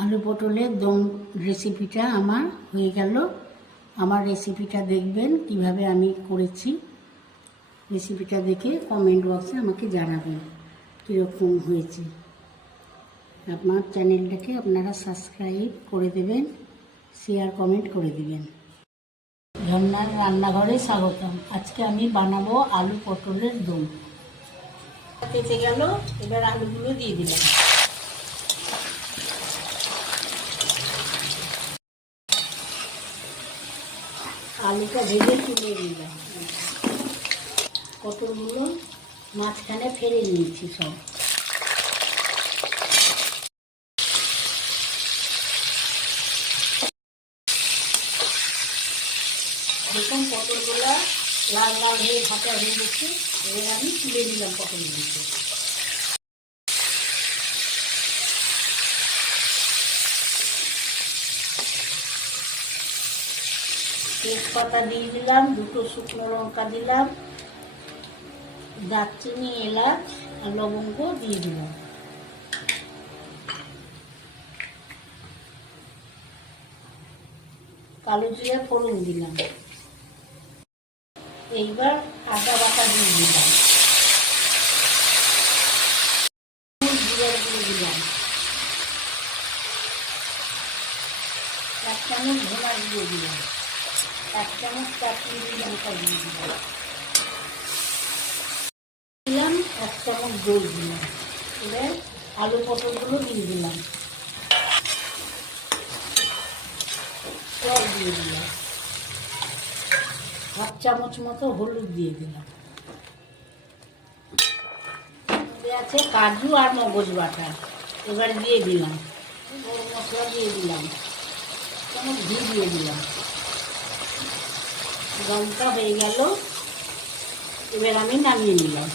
আলু পটলের দম রেসিপিটা আমার হয়ে গেল। আমার রেসিপিটা দেখবেন কিভাবে আমি করেছি। রেসিপিটা দেখে কমেন্ট বক্সে আমাকে জানাবেন কীরকম হয়েছে। আমার চ্যানেলটাকে আপনারা সাবস্ক্রাইব করে দেবেন, শেয়ার কমেন্ট করে দেবেন। ঝর্ণার রান্নাঘরে স্বাগতম। আজকে আমি বানাবো আলু পটলের দম। পেঁচে গেল, এবার আলুগুলো দিয়ে দিলাম। আলুটা ভেজে তুলে দিলাম। পটলগুলো মাঝখানে ফেলে নিয়েছি সব। দেখুন পটলগুলো লাল লাল হয়ে ভাজা হয়ে গেছে। এবার আমি তুলে দিলাম পটলগুলোকে। তেজপাতা দিয়ে দিলাম, দুটো শুকনো লঙ্কা দিলাম, দারচিনি, এলাচ আর লবঙ্গ দিয়ে দিলাম। কালো জিরা ফোড়ন দিলাম। এইবার আদা বাটা দিয়ে দিলাম, জিরা দিয়ে দিলাম, 1 চামচ ধনা দিয়ে দিলাম, 1 চামচ কাশ্মীরি লঙ্কা দিয়ে দিলাম, 1 চামচ দই দিলাম। এবার আলু পটলগুলো দিয়ে দিলাম, জল দিয়ে দিলাম, 1 চামচ মতো হলুদ দিয়ে দিলাম। আছে কাজু আর মগজ বাটা, এবার দিয়ে দিলাম। গরম মশলা দিয়ে দিলাম, চামচ ঘি দিয়ে দিলাম। দমটা হয়ে গেল, এবার আমি নামিয়ে নিলাম।